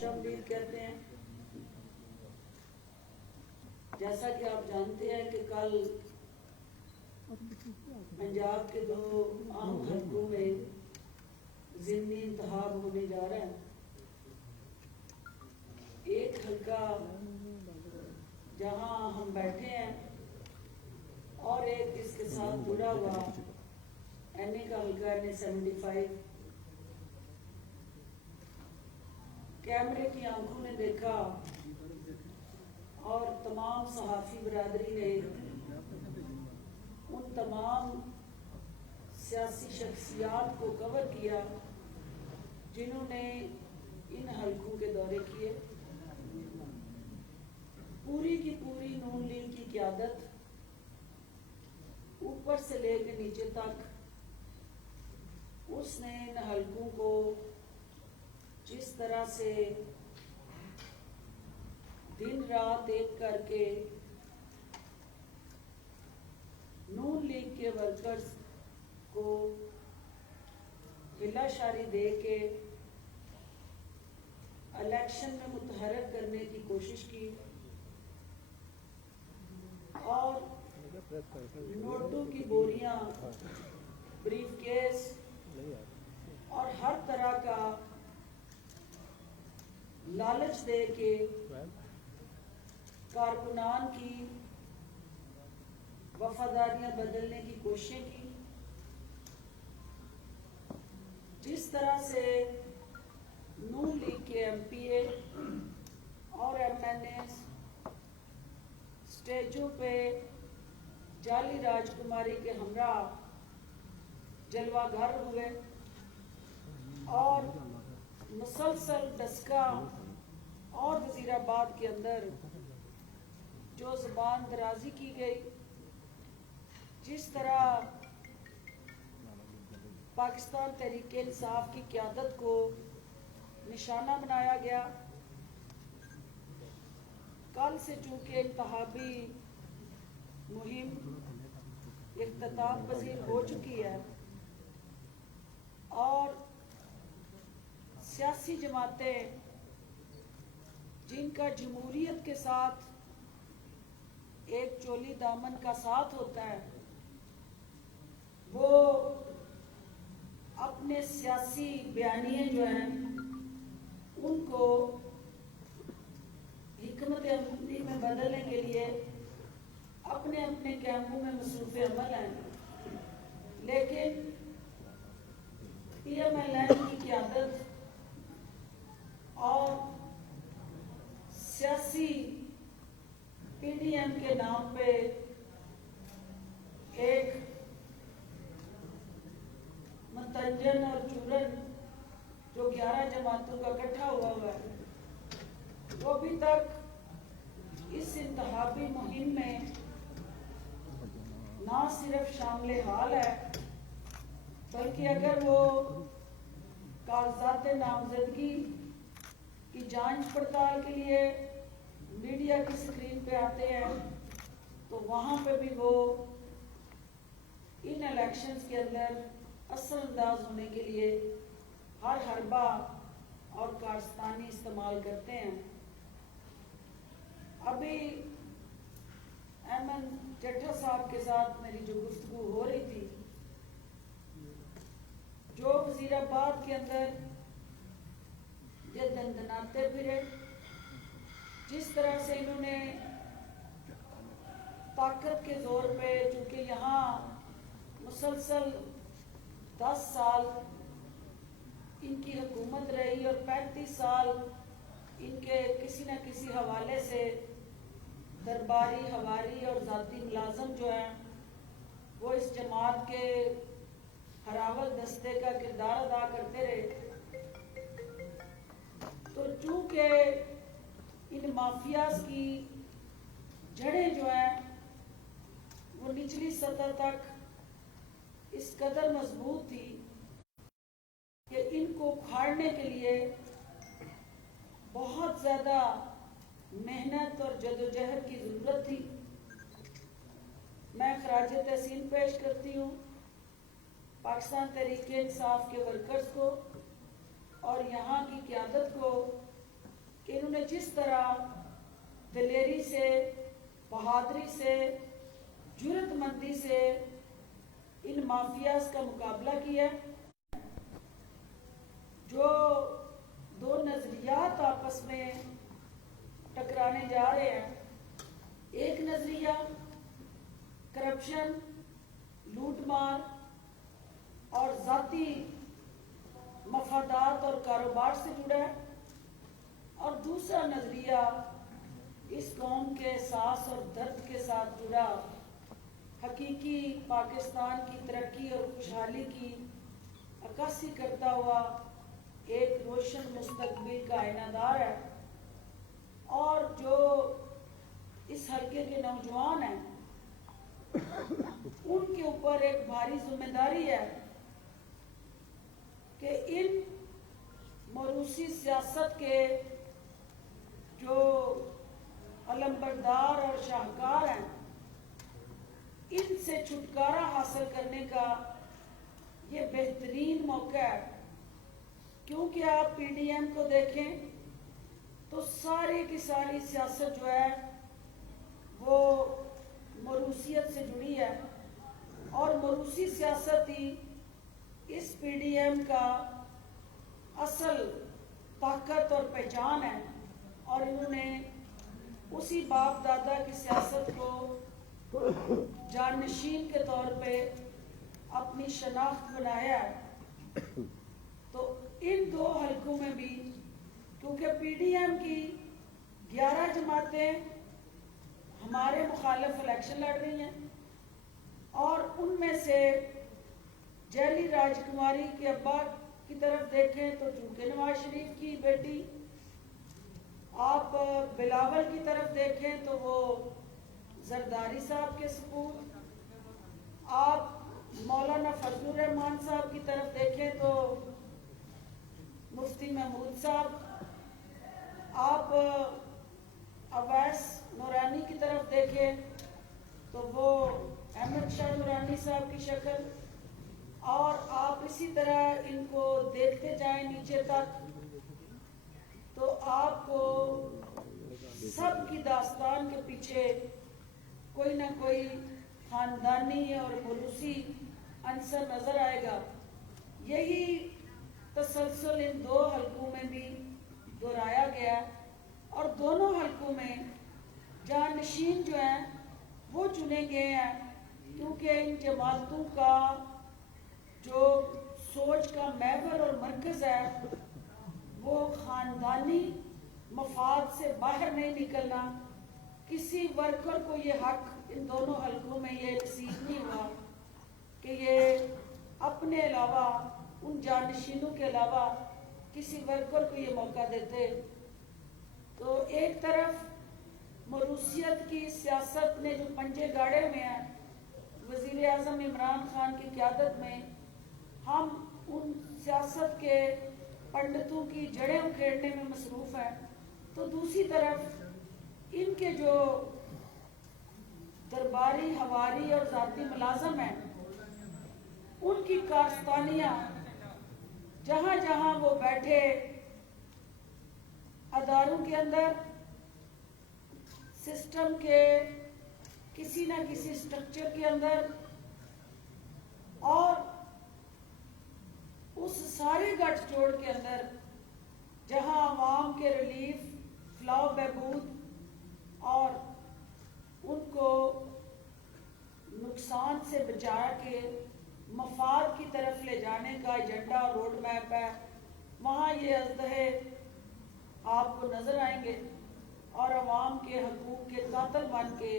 شمبیر کہتے ہیں. جیسا کہ آپ جانتے ہیں کہ کل پنجاب کے 2 اہم حلقوں میں ضمنی انتخاب ہونے جا رہا ہے. ایک حلقہ جہاں ہم بیٹھے ہیں اور ایک اس کے ساتھ جڑا ہوا این اے کا حلقہ NA-75. کیمرے کی آنکھوں نے دیکھا اور تمام صحافی برادری نے ان تمام سیاسی شخصیات کو کور کیا جنہوں نے ان حلقوں کے دورے کیے. پوری کی پوری نون لیگ کی قیادت اوپر سے لے کے نیچے تک اس نے ان حلقوں کو جس طرح سے دن رات ایک کر کے نون لیگ کے ورکرز کو ہلا شاری دے کے الیکشن میں متحرک کرنے کی کوشش کی اور نوٹوں کی بوریاں، بریف کیس اور ہر طرح کا لالچ دے کے کارکنان کی وفاداریاں بدلنے کی کوششیں کی. جس طرح سے نون لیگ کے MP اور MNAs اسٹیجوں پہ جعلی راجکماری کے ہمراہ جلوہ گر ہوئے اور مسلسل ڈسکا اور وزیر آباد کے اندر جو زبان درازی کی گئی، جس طرح پاکستان تحریک انصاف کی قیادت کو نشانہ بنایا گیا. کل سے چونکہ انتخابی مہم اختتام پذیر ہو چکی ہے اور سیاسی جماعتیں جن کا جمہوریت کے ساتھ ایک چولی دامن کا ساتھ ہوتا ہے، وہ اپنے سیاسی بیانیے جو ہیں ان کو حکمت عملی میں بدلنے کے لیے اپنے اپنے کیمپوں میں مصروف عمل ہیں. لیکن PMLN کی قیادت اور سیاسی PDM کے نام پہ ایک متنجن اور چورن جو 11 جماعتوں کا اکٹھا ہوا ہے، وہ ابھی تک اس انتخابی مہم میں نہ صرف شامل حال ہے بلکہ اگر وہ کاغذات نامزدگی کی جانچ پڑتال کے لیے میڈیا کی سکرین پہ آتے ہیں تو وہاں پہ بھی وہ ان الیکشنز کے اندر اثر انداز ہونے کے لیے ہر حربہ اور کارستانی استعمال کرتے ہیں. ابھی ایمن جٹھا صاحب کے ساتھ میری جو گفتگو ہو رہی تھی، جو وزیر آباد کے اندر یہ دندناتے پھرے، جس طرح سے انہوں نے طاقت کے زور پہ، چونکہ یہاں مسلسل 10 سال ان کی حکومت رہی اور 35 سال ان کے کسی نہ کسی حوالے سے درباری، ہواری اور ذاتی ملازم جو ہیں وہ اس جماعت کے ہراول دستے کا کردار ادا کرتے رہے. تو چونکہ ان مافیاز کی جڑیں جو ہیں وہ نچلی سطح تک اس قدر مضبوط تھی کہ ان کو اکھاڑنے کے لیے بہت زیادہ محنت اور جدوجہد کی ضرورت تھی. میں خراج تحسین پیش کرتی ہوں پاکستان تحریک انصاف کے ورکرز کو اور یہاں کی قیادت کو जिस तरह دلیری سے، بہادری سے، جرأتمندی سے ان مافیاز کا مقابلہ کیا، جو دو نظریات آپس میں ٹکرانے جا رہے ہیں. ایک نظریہ کرپشن، لوٹ مار اور ذاتی مفادات اور کاروبار سے جڑا ہے، اور دوسرا نظریہ اس قوم کے احساس اور درد کے ساتھ جڑا حقیقی پاکستان کی ترقی اور خوشحالی کی عکاسی کرتا ہوا ایک روشن مستقبل کا آئینہ دار ہے. اور جو اس حلقے کے نوجوان ہیں ان کے اوپر ایک بھاری ذمہ داری ہے کہ ان موروثی سیاست کے جو علمبردار اور شاہکار ہیں ان سے چھٹکارا حاصل کرنے کا یہ بہترین موقع ہے. کیونکہ آپ پی ڈی ایم کو دیکھیں تو ساری کی ساری سیاست جو ہے وہ موروثیت سے جڑی ہے، اور موروثی سیاست ہی اس پی ڈی ایم کا اصل طاقت اور پہچان ہے. اور انہوں نے اسی باپ دادا کی سیاست کو جانشین کے طور پہ اپنی شناخت بنایا ہے. تو ان دو حلقوں میں بھی کیونکہ پی ڈی ایم کی 11 جماعتیں ہمارے مخالف الیکشن لڑ رہی ہیں، اور ان میں سے جیلی راج کماری کے ابا کی طرف دیکھیں تو چونکہ نواز شریف کی بیٹی، آپ بلاول کی طرف دیکھیں تو وہ زرداری صاحب کے سپوت، آپ مولانا فضل الرحمان صاحب کی طرف دیکھیں تو مفتی محمود صاحب، آپ اویس نورانی کی طرف دیکھیں تو وہ احمد شاہ نورانی صاحب کی شکل، اور آپ اسی طرح ان کو دیکھتے جائیں نیچے تک تو آپ کو سب کی داستان کے پیچھے کوئی نہ کوئی خاندانی اور موروثی عنصر نظر آئے گا. یہی تسلسل ان دو حلقوں میں بھی دہرایا گیا، اور دونوں حلقوں میں جانشین جو ہیں وہ چنے گئے ہیں، کیونکہ ان جماعتوں کا جو سوچ کا محور اور مرکز ہے وہ خاندانی مفاد سے باہر نہیں نکلنا. کسی ورکر کو یہ حق ان دونوں حلقوں میں یہ نصیب نہیں ہوا کہ یہ اپنے علاوہ ان جانشینوں کے علاوہ کسی ورکر کو یہ موقع دیتے. تو ایک طرف موروثیت کی سیاست نے جو پنجے گاڑے ہوئے ہیں وزیر اعظم عمران خان کی قیادت میں، ہم ان سیاست کے پنڈتوں کی جڑیں اکھیڑنے میں مصروف ہیں. تو دوسری طرف ان کے جو درباری، ہواری اور ذاتی ملازم ہیں ان کی کارستانیاں جہاں جہاں وہ بیٹھے اداروں کے اندر سسٹم کے کسی نہ کسی سٹرکچر کے اندر، اور اس سارے گٹھ جوڑ کے اندر جہاں عوام کے ریلیف، فلاح و بہبود اور ان کو نقصان سے بچا کے مفاد کی طرف لے جانے کا ایجنڈا اور روڈ میپ ہے، وہاں یہ اژدہے آپ کو نظر آئیں گے، اور عوام کے حقوق کے قاتل بن کے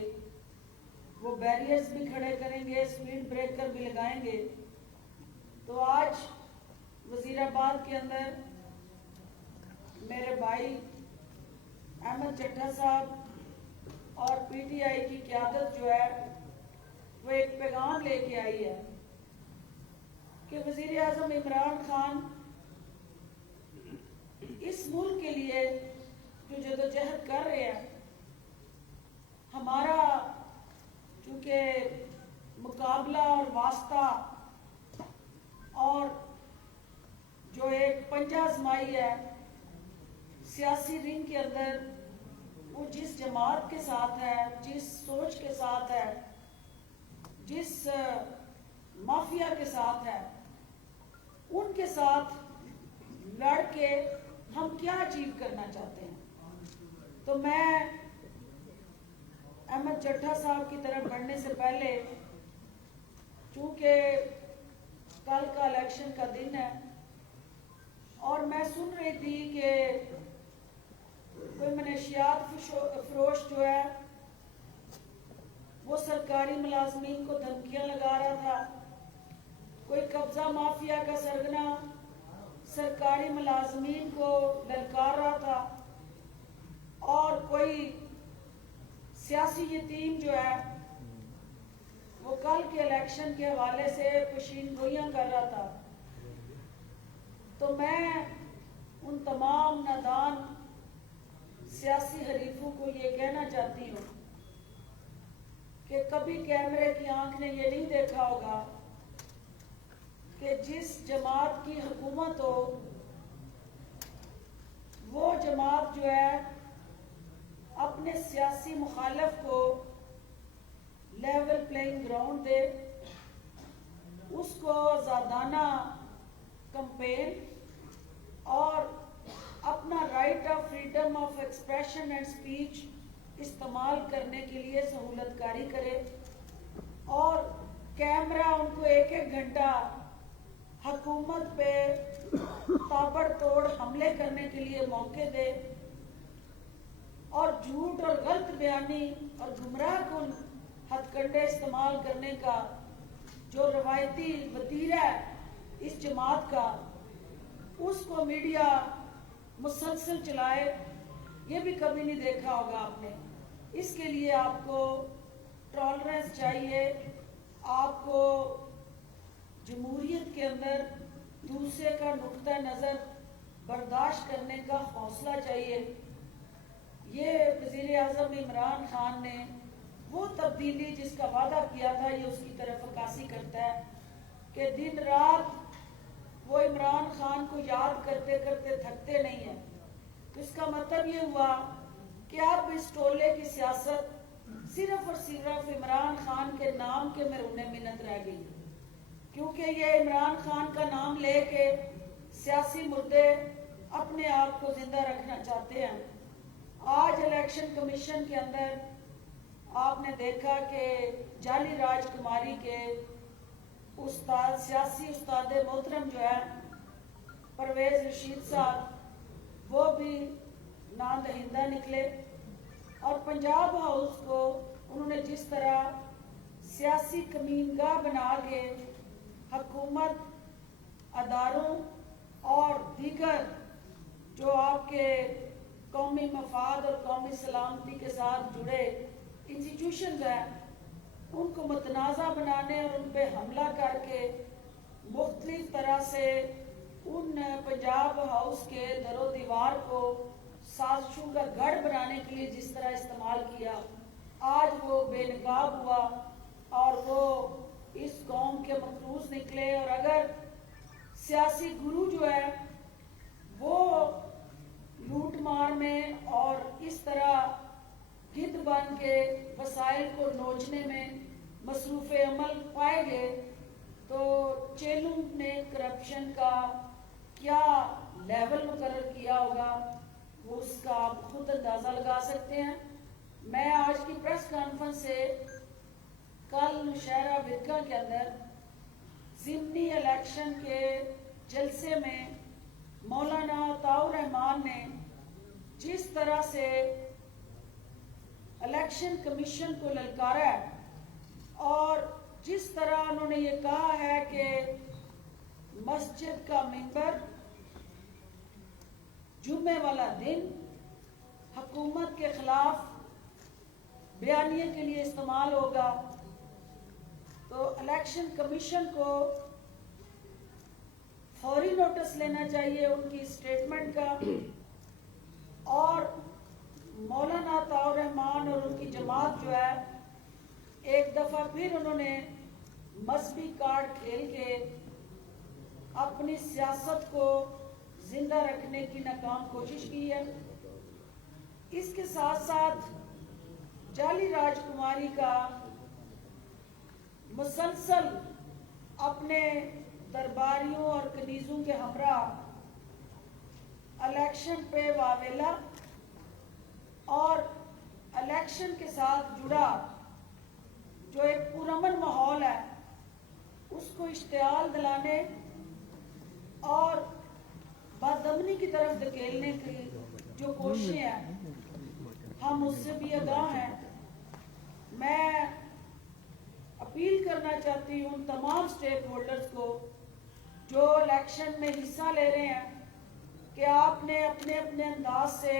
وہ بیریئرز بھی کھڑے کریں گے، سپیڈ بریکر بھی لگائیں گے. تو آج وزیر آباد کے اندر میرے بھائی احمد چٹھا صاحب اور پی ٹی آئی کی قیادت جو ہے وہ ایک پیغام لے کے آئی ہے کہ وزیر اعظم عمران خان اس ملک کے لیے جو جدوجہد کر رہے ہیں، ہمارا چونکہ مقابلہ اور واسطہ اور جو ایک پنجہ آزمائی ہے سیاسی رنگ کے اندر وہ جس جماعت کے ساتھ ہے، جس سوچ کے ساتھ ہے، جس مافیا کے ساتھ ہے، ان کے ساتھ لڑ کے ہم کیا اچیو کرنا چاہتے ہیں۔ تو میں احمد چڈھا صاحب کی طرف بڑھنے سے پہلے، چونکہ کل کا الیکشن کا دن ہے اور میں سن رہی تھی کہ کوئی منشیات فروش جو ہے وہ سرکاری ملازمین کو دھمکیاں لگا رہا تھا، کوئی قبضہ مافیا کا سرگنا سرکاری ملازمین کو للکار رہا تھا، اور کوئی سیاسی یتیم جو ہے وہ کل کے الیکشن کے حوالے سے پشین گوئیاں کر رہا تھا۔ تو میں ان تمام نادان سیاسی حریفوں کو یہ کہنا چاہتی ہوں کہ کبھی کیمرے کی آنکھ نے یہ نہیں دیکھا ہوگا کہ جس جماعت کی حکومت ہو وہ جماعت جو ہے اپنے سیاسی مخالف کو لیول پلینگ گراؤنڈ دے، اس کو آزادانہ کمپین اور اپنا right of freedom of expression and speech استعمال کرنے کے لیے سہولت کاری کرے، اور کیمرہ ان کو ایک ایک گھنٹہ حکومت پہ تابڑ توڑ حملے کرنے کے لیے موقع دے، اور جھوٹ اور غلط بیانی اور گمراہ کن ہتھ کنڈے استعمال کرنے کا جو روایتی وتیرہ ہے اس جماعت کا، اس کو میڈیا مسلسل چلائے، یہ بھی کبھی نہیں دیکھا ہوگا آپ نے۔ اس کے لیے آپ کو ٹالرنس چاہیے، آپ کو جمہوریت کے اندر دوسرے کا نقطہ نظر برداشت کرنے کا حوصلہ چاہیے۔ یہ وزیر اعظم عمران خان نے وہ تبدیلی جس کا وعدہ کیا تھا، یہ اس کی طرف عکاسی کرتا ہے کہ دن رات وہ عمران خان کو یاد کرتے کرتے تھکتے نہیں ہیں۔ اس کا مطلب یہ ہوا کہ اب اس ٹولے کی سیاست صرف اور صرف عمران خان کے نام کے مرہون منت رہ گئی، کیونکہ یہ عمران خان کا نام لے کے سیاسی مردے اپنے آپ کو زندہ رکھنا چاہتے ہیں۔ آج الیکشن کمیشن کے اندر آپ نے دیکھا کہ جعلی راج کماری کے سیاسی استاد محترم جو ہے پرویز رشید صاحب، وہ بھی نادہندہ نکلے، اور پنجاب ہاؤس کو انہوں نے جس طرح سیاسی کمینگاہ بنا کے حکومت، اداروں اور دیگر جو آپ کے قومی مفاد اور قومی سلامتی کے ساتھ جڑے انسٹیٹیوشنز ہیں، ان کو متنازع بنانے اور ان پہ حملہ کر کے مختلف طرح سے ان پنجاب ہاؤس کے در و دیوار کو سازشوں کا گڑھ بنانے کے لیے جس طرح استعمال کیا، آج وہ بے نقاب ہوا اور وہ اس قوم کے مقروض نکلے۔ اور اگر سیاسی گرو جو ہے وہ لوٹ مار میں اور اس طرح گدھ بن کے وسائل کو نوچنے میں مصروف عمل پائے گئے، تو چیلوں نے کرپشن کا کیا لیول مقرر کیا ہوگا وہ اس کا آپ خود اندازہ لگا سکتے ہیں۔ میں آج کی پریس کانفرنس سے کل نوشہرہ ورکا کے اندر ضمنی الیکشن کے جلسے میں مولانا عطاء الرحمان نے جس طرح سے الیکشن کمیشن کو للکارا ہے، اور جس طرح انہوں نے یہ کہا ہے کہ مسجد کا منبر جمعے والا دن حکومت کے خلاف بیانیے کے لیے استعمال ہوگا، تو الیکشن کمیشن کو فوری نوٹس لینا چاہیے ان کی اسٹیٹمنٹ کا، اور مولانا عطاء الرحمان اور ان کی جماعت جو ہے ایک دفعہ پھر انہوں نے مذہبی کارڈ کھیل کے اپنی سیاست کو زندہ رکھنے کی ناکام کوشش کی ہے۔ اس کے ساتھ ساتھ جعلی راجکماری کا مسلسل اپنے درباریوں اور کنیزوں کے ہمراہ الیکشن پہ واویلا اور الیکشن کے ساتھ جڑا جو ایک پرامن ماحول ہے اس کو اشتعال دلانے اور بدامنی کی طرف دھکیلنے کی جو کوششیں ہیں ہم اس سے بھی آگاہ ہیں۔ میں اپیل کرنا چاہتی ہوں تمام سٹیک ہولڈرز کو جو الیکشن میں حصہ لے رہے ہیں کہ آپ نے اپنے اپنے انداز سے،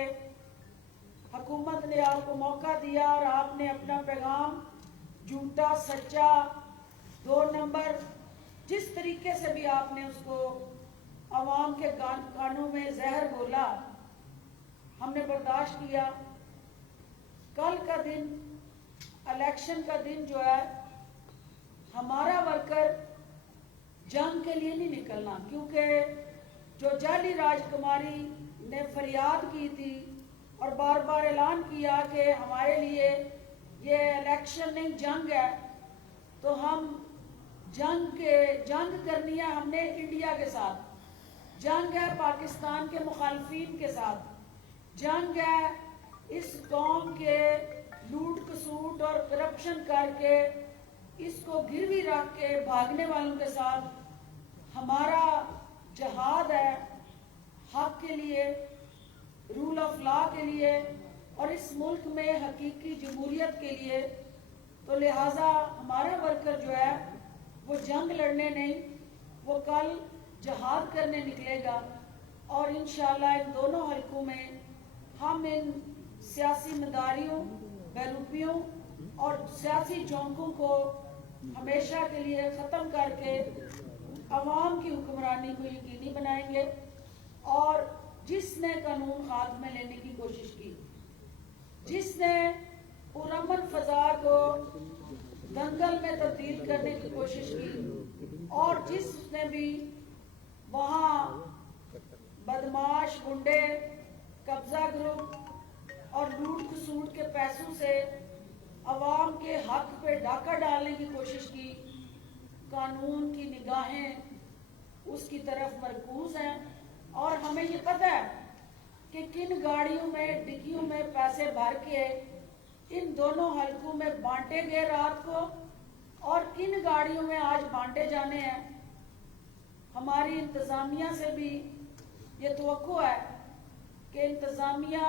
حکومت نے آپ کو موقع دیا اور آپ نے اپنا پیغام جھوٹا سچا 2 نمبر جس طریقے سے بھی آپ نے اس کو عوام کے کانوں میں زہر گھولا ہم نے برداشت کیا۔ کل کا دن الیکشن کا دن جو ہے ہمارا ورکر جنگ کے لیے نہیں نکلنا، کیونکہ جو جعلی راجکماری نے فریاد کی تھی اور بار بار اعلان کیا کہ ہمارے لیے یہ الیکشن نہیں جنگ ہے، تو ہم جنگ کرنی ہے ہم نے انڈیا کے ساتھ، جنگ ہے پاکستان کے مخالفین کے ساتھ، جنگ ہے اس قوم کے لوٹ کسوٹ اور کرپشن کر کے اس کو گروی رکھ کے بھاگنے والوں کے ساتھ۔ ہمارا جہاد ہے حق کے لیے، رول آف لا کے لیے اور اس ملک میں حقیقی جمہوریت کے لیے، تو لہٰذا ہمارا ورکر جو ہے وہ جنگ لڑنے نہیں، وہ کل جہاد کرنے نکلے گا اور انشاءاللہ ان دونوں حلقوں میں ہم ان سیاسی مداریوں، بیروپیوں اور سیاسی چونکوں کو ہمیشہ کے لیے ختم کر کے عوام کی حکمرانی کو یقینی بنائیں گے۔ اور جس نے قانون ہاتھ میں لینے کی کوشش کی، جس نے پرامن فضا کو دنگل میں تبدیل کرنے کی کوشش کی اور جس نے بھی وہاں بدماش گنڈے، قبضہ گروپ اور لوٹ کسوٹ کے پیسوں سے عوام کے حق پہ ڈاکہ ڈالنے کی کوشش کی، قانون کی نگاہیں اس کی طرف مرکوز ہیں اور ہمیں یہ پتہ ہے کہ کن گاڑیوں میں ڈگیوں میں پیسے بھر کے ان دونوں حلقوں میں بانٹے گئے رات کو اور کن گاڑیوں میں آج بانٹے جانے ہیں۔ ہماری انتظامیہ سے بھی یہ توقع ہے کہ انتظامیہ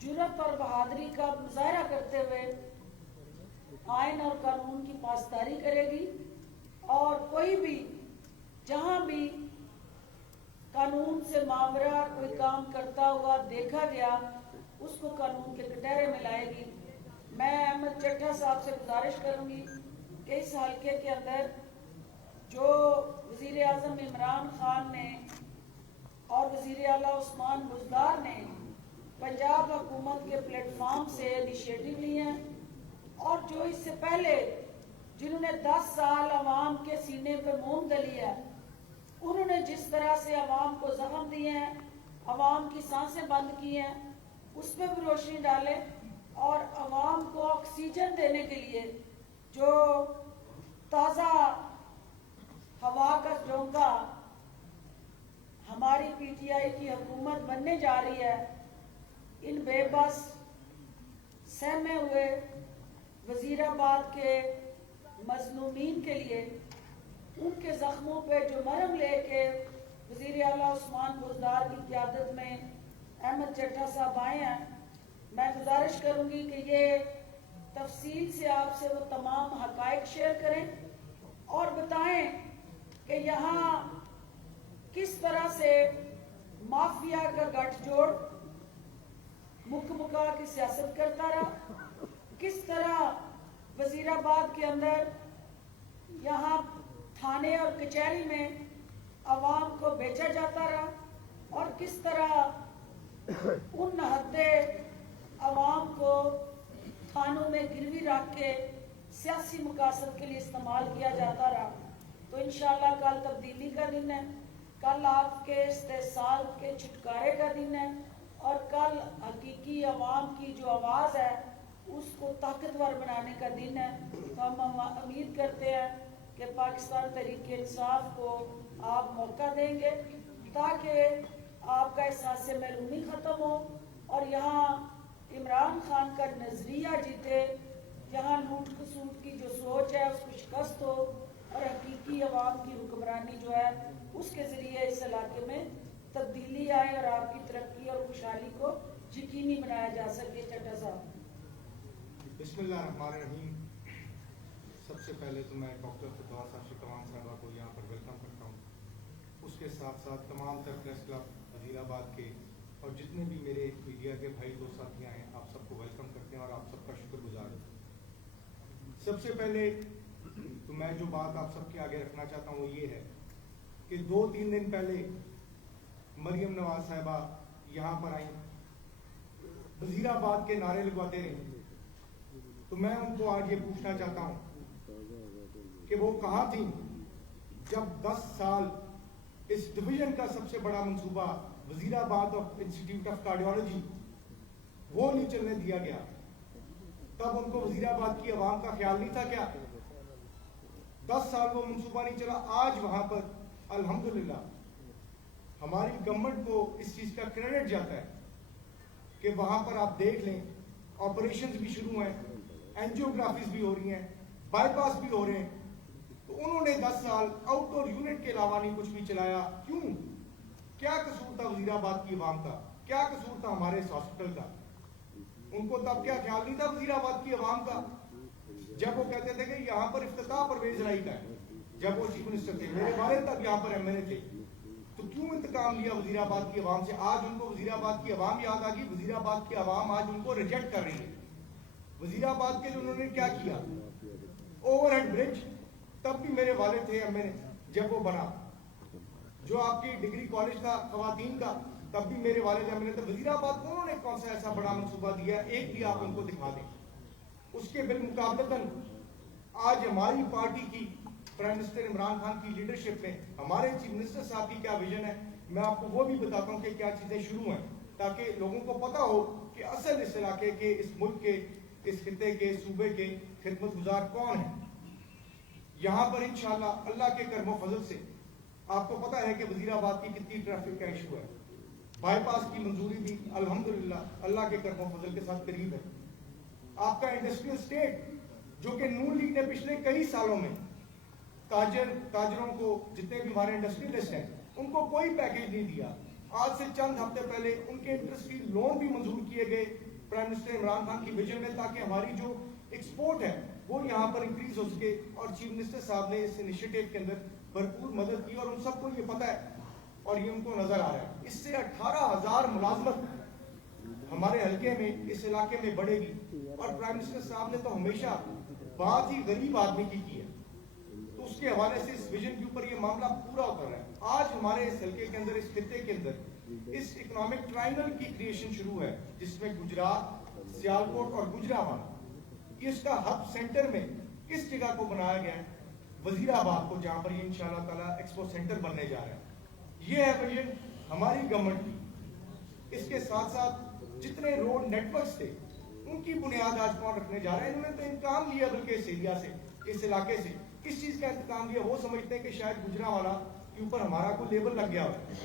جرأت اور بہادری کا مظاہرہ کرتے ہوئے آئین اور قانون کی پاسداری کرے گی اور کوئی بھی جہاں بھی قانون سے ماورا کوئی کام کرتا ہوا دیکھا گیا اس کو قانون کے کٹہرے میں لائے گی۔ میں احمد چٹھا صاحب سے گزارش کروں گی کہ اس حلقے کے اندر جو وزیر اعظم عمران خان نے اور وزیر اعلیٰ عثمان بزدار نے پنجاب حکومت کے پلیٹ فارم سے انیشیٹو لی ہیں اور جو اس سے پہلے جنہوں نے 10 سال عوام کے سینے پہ موم دلی ہے، انہوں نے جس طرح سے عوام کو زخم دیے ہیں، عوام کی سانسیں بند کی ہیں، اس پہ بھی روشنی ڈالے اور عوام کو آکسیجن دینے کے لیے جو تازہ ہوا کا جھونکا ہماری پی ٹی آئی کی حکومت بننے جا رہی ہے، ان بے بس سہمے ہوئے وزیر آباد کے مظلومین کے لیے، ان کے زخموں پہ جو مرہم لے کے وزیر اعلیٰ عثمان بزدار کی قیادت میں احمد چٹھا صاحب آئے ہیں، میں گزارش کروں گی کہ یہ تفصیل سے آپ سے وہ تمام حقائق شیئر کریں اور بتائیں کہ یہاں کس طرح سے مافیا کا گٹھ جوڑ مکہ مکا کی سیاست کرتا رہا، کس طرح وزیر آباد کے اندر یہاں تھانے اور کچہری میں عوام کو بیچا جاتا رہا اور کس طرح ان نہتے عوام کو تھانوں میں گروی رکھ کے سیاسی مقاصد کے لیے استعمال کیا جاتا رہا۔ تو انشاءاللہ کل تبدیلی کا دن ہے، कल आपके इस्तेसाल के छुटकारे का दिन है और कल हकीकी अवाम की जो आवाज़ है उसको ताकतवर बनाने का दिन है। तो हम उम्मीद करते हैं कि पाकिस्तान तहरीक इंसाफ को आप मौका देंगे ताकि आपका एहसास महरूमी ख़त्म हो और यहाँ इमरान खान का नज़रिया जीते, यहाँ लूट खसूट की जो सोच है उसको शिकस्त हो और हकीकी अवाम की हुक्मरानी जो है उसके ज़रिए इस इलाके में तब्दीली आए और आपकी तरक्की और खुशहाली को यकीनी बनाया जा सके। चड्ढा साहब। बिस्मिल्लाहिर्रहमानिर्रहीम। सबसे पहले तो मैं डॉक्टर फतवा साशी तमाम साहबा को यहाँ पर वेलकम करता हूँ। उसके साथ साथ तमाम तर प्रेस क्लब वज़ीराबाद के और जितने भी मेरे मीडिया के भाई दोस्त साथियाँ हैं, आप सबको वेलकम करते हैं और आप सबका शुक्रगुजार हूँ। सबसे पहले तो मैं जो बात आप सबके आगे रखना चाहता हूँ वो ये है कि 2-3 दिन पहले मरियम नवाज साहिबा यहाँ पर आई, वज़ीराबाद के नारे लगवाते रहे। तो मैं उनको आज ये पूछना चाहता हूँ कि वो कहाँ थी जब 10 साल इस डिवीजन का सबसे बड़ा मंसूबा Wazirabad of institute of cardiology वो नहीं चलने दिया गया। तब उनको वज़ीराबाद की आवाम का ख्याल नहीं था क्या? 10 साल वो मंसूबा नहीं चला। आज वहां पर अल्हम्दुलिल्लाह हमारी गवर्नमेंट को इस चीज का क्रेडिट जाता है कि वहां पर आप देख लें ऑपरेशंस भी शुरू हैं, एंजियोग्राफीज भी हो रही हैं, बाईपास भी हो रहे हैं। तो उन्होंने 10 साल आउटडोर यूनिट के अलावा नहीं कुछ भी चलाया। क्यों? क्या कसूर था वज़ीराबाद की आवाम का? क्या कसूर था हमारे इस हॉस्पिटल का? उनको तब क्या ख्याल नहीं था वज़ीराबाद की आवाम का? जब वो कहते थे कि यहाँ पर इफ्तिताह परवेज राई का है, जब वो चीफ मिनिस्टर थे, मेरे वालिद तक यहाँ पर एमएलए थे, तो क्यों इंतकाम लिया वज़ीराबाद की आवाम से? आज उनको वज़ीराबाद की आवाम याद आ गई। वज़ीराबाद की आवाम आज उनको रिजेक्ट कर रही है। वज़ीराबाद के लिए उन्होंने क्या किया? ओवरहेड ब्रिज, तब भी मेरे वालिद थे एमएलए जब वो बना। जो आपकी डिग्री कॉलेज था खवातीन का, तब भी मेरे वालिद एमएलए थे। वज़ीराबाद को उन्होंने कौन सा ऐसा बड़ा मंसूबा दिया? एक भी आप उनको दिखा दें। उसके बिलमुकाबलतन आज हमारी पार्टी की प्राइम मिनिस्टर इमरान खान की लीडरशिप में हमारे चीफ मिनिस्टर साहब की क्या विजन है, मैं आपको वो भी बताता हूँ कि क्या चीजें शुरू हैं, ताकि लोगों को पता हो कि असल इस इलाके के, इस मुल्क के, इस खिते के, सूबे के खिदमतगुजार कौन है। यहाँ पर इंशाअल्लाह अल्लाह के करमो फजल से आपको पता है कि वज़ीराबाद की कितनी ट्रैफिक का इशू है। बाईपास की मंजूरी भी अल्हम्दुलिल्लाह अल्लाह के करमो फजल के साथ करीब है। आपका इंडस्ट्रियल स्टेट जो कि नून लीग ने पिछले कई सालों में ताजरों को, जितने भी हमारे इंडस्ट्रियलिस्ट हैं, उनको कोई पैकेज नहीं दिया। आज से चंद हफ्ते पहले उनके इंडस्ट्री लोन भी मंजूर किए गए प्राइम मिनिस्टर इमरान खान की विजन में, ताकि हमारी जो एक्सपोर्ट है वो यहाँ पर इंक्रीज हो सके। और चीफ मिनिस्टर साहब ने इस इनिशिएटिव के अंदर भरपूर मदद की और उन सबको ये पता है और ये उनको नजर आ रहा है। इससे 18,000 मुलाजमत हमारे हल्के में, इस इलाके में बढ़ेगी। और प्राइम मिनिस्टर साहब ने तो हमेशा बात ही गरीब आदमी की है, तो उसके हवाले से इस विजन के ऊपर ये मामला पूरा उतर रहा है। आज हमारे इस हल्के के अंदर, इस खिते के अंदर इस इकोनॉमिक ट्रायंगल की क्रिएशन शुरू है, जिसमें गुजरात, सियालकोट और गुजरावाला, इसका हब सेंटर में किस जगह को बनाया गया है? वज़ीराबाद को, जहां पर ये इंशाअल्लाह ताला एक्सपो सेंटर बनने जा रहा है। ये है विजन हमारी गवर्नमेंट की। इसके साथ साथ जितने रोड नेटवर्क्स थे उनकी बुनियाद आज कौन रखने जा रहा है? इन्होंने तो इंतकाम लिया, बल्कि इस एरिया से, इस इलाके से। किस चीज का इंतकाम लिया? वो समझते हैं कि शायद गुजरावाला के ऊपर हमारा कोई लेबल लग गया है,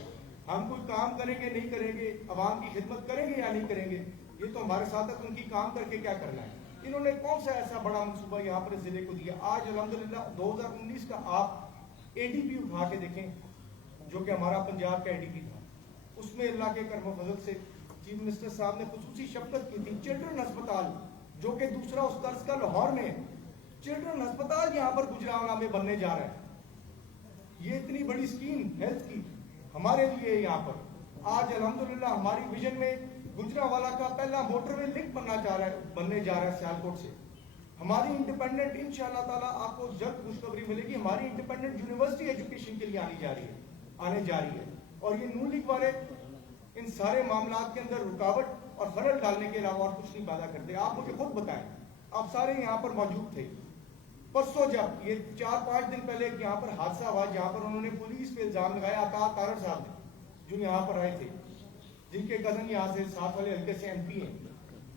हम कोई काम करेंगे नहीं करेंगे, आवाम की खिदमत करेंगे या नहीं करेंगे, ये तो हमारे साथ है, तो उनकी काम करके क्या करना है। इन्होंने कौन सा ऐसा बड़ा मंसूबा यहाँ पर जिले को दिया? आज अल्हम्दुलिल्लाह 2019 का आप एडीपी उठा के देखें, जो कि हमारा पंजाब का एडीपी था, उसमें अल्लाह के करम फजल से चीफ मिनिस्टर साहब ने खुसूसी शफकत की थी। चिल्ड्रन अस्पताल, जो कि दूसरा उस तर्ज का लाहौर में, चिल्ड्रन अस्पताल यहाँ पर गुजरावाला में बनने जा रहा है। ये इतनी बड़ी स्कीम हेल्थ की हमारे लिए यहाँ पर आज अल्हम्दुलिल्लाह हमारी विजन में गुजरावाला का पहला मोटरवे लिंक बनने जा रहा है सियालकोट से। हमारी इंडिपेंडेंट इंशाअल्लाह ताला आपको जल्द खुशखबरी मिलेगी, हमारी इंडिपेंडेंट यूनिवर्सिटी एजुकेशन के लिए आने जा रही है। और ये नून लीग वाले इन सारे मामलात के अंदर रुकावट और खलल डालने के अलावा और कुछ नहीं पैदा करते। आप मुझे खुद बताएं, आप सारे यहाँ पर मौजूद थे, परसों जब ये 4-5 दिन पहले यहाँ पर हादसा हुआ जहाँ पर उन्होंने पुलिस पे इल्जाम लगाया आका तारड़ साहब ने जो यहाँ पर आए थे, जिनके कजन यहाँ से साथ वाले हल्के से MP हैं,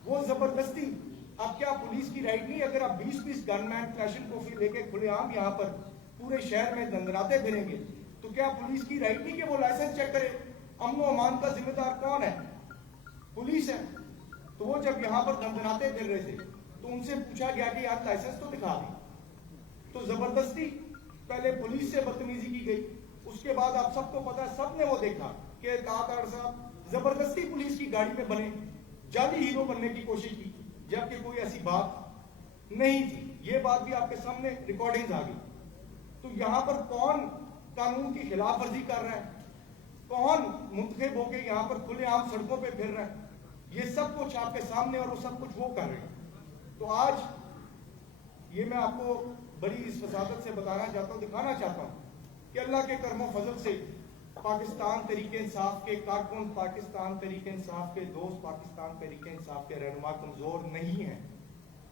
वो जबरदस्ती। अब क्या पुलिस की राइट नहीं? अगर आप 20-20 गनमैन क्लैशनकोफ लेके खुलेआम यहाँ पर पूरे शहर में दंदराते फिरेंगे तो क्या पुलिस की राइट नहीं कि वो लाइसेंस चेक करे? अमन व अमान का जिम्मेदार कौन है? पुलिस है। तो वो जब यहाँ पर दंदराते फिर रहे थे तो उनसे पूछा गया कि यार लाइसेंस तो दिखा दी, तो जबरदस्ती पहले पुलिस से बदतमीजी की गई। उसके बाद आप सबको पता है, सबने वो देखा कि तारड़ साहब जबरदस्ती पुलिस की गाड़ी में बने, जाली हीरो बनने की कोशिश की, जबकि कोई ऐसी बात नहीं थी। ये बात भी आपके सामने रिकॉर्डिंग्स आ गई। तो यहाँ पर कौन कानून की खिलाफ वर्जी कर रहा है, कौन मुंतखब होकर यहाँ पर खुलेआम सड़कों पे फिर रहा है, ये सब कुछ आपके सामने, और वो सब कुछ वो कर रहे हैं। तो आज ये मैं आपको बड़ी इस फसादत से बताना चाहता हूँ, दिखाना चाहता हूँ कि अल्लाह के करमो फजल से पाकिस्तान तरीके इंसाफ के कारकुन, पाकिस्तान तरीके इंसाफ के दोस्त, पाकिस्तान तरीके इंसाफ के रहनुमा कमजोर नहीं है।